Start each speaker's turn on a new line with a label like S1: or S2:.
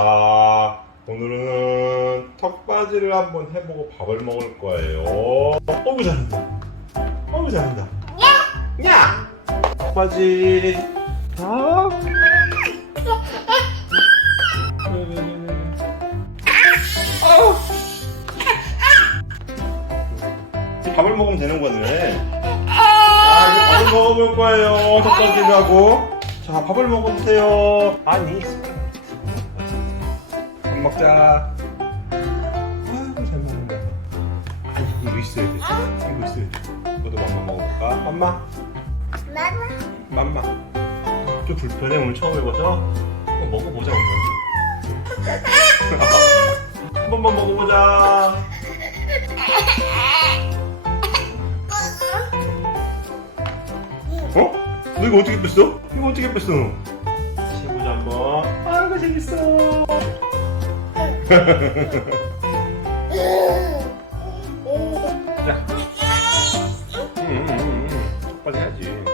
S1: 아, 오늘은 턱받이를 한번 해보고 밥을 먹을 거예요. 어구 잘한다. 어구 잘한다. 야! 야! 턱받이. 턱. 아우. 이제 밥을 먹으면 되는 거네. 아, 이제 밥을 먹어볼 거예요. 턱받이를 하고. 자, 밥을 먹어주세요. 아니, 밥 먹자. 아이고 잘 먹는다. 이거 있어야 돼. 이거 있어야 돼. 너도 맘마 먹어볼까? 맘마, 맘마. 좀 불편해 오늘 처음 해봐서 한번 먹어보자 오늘. 한 번만 먹어보자. 어? 너 이거 어떻게 뺐어? 이거 어떻게 뺐어? 해보자 한번. 아이고 재밌어. 자. 음, 음, 음, 음. 빨리 해야지.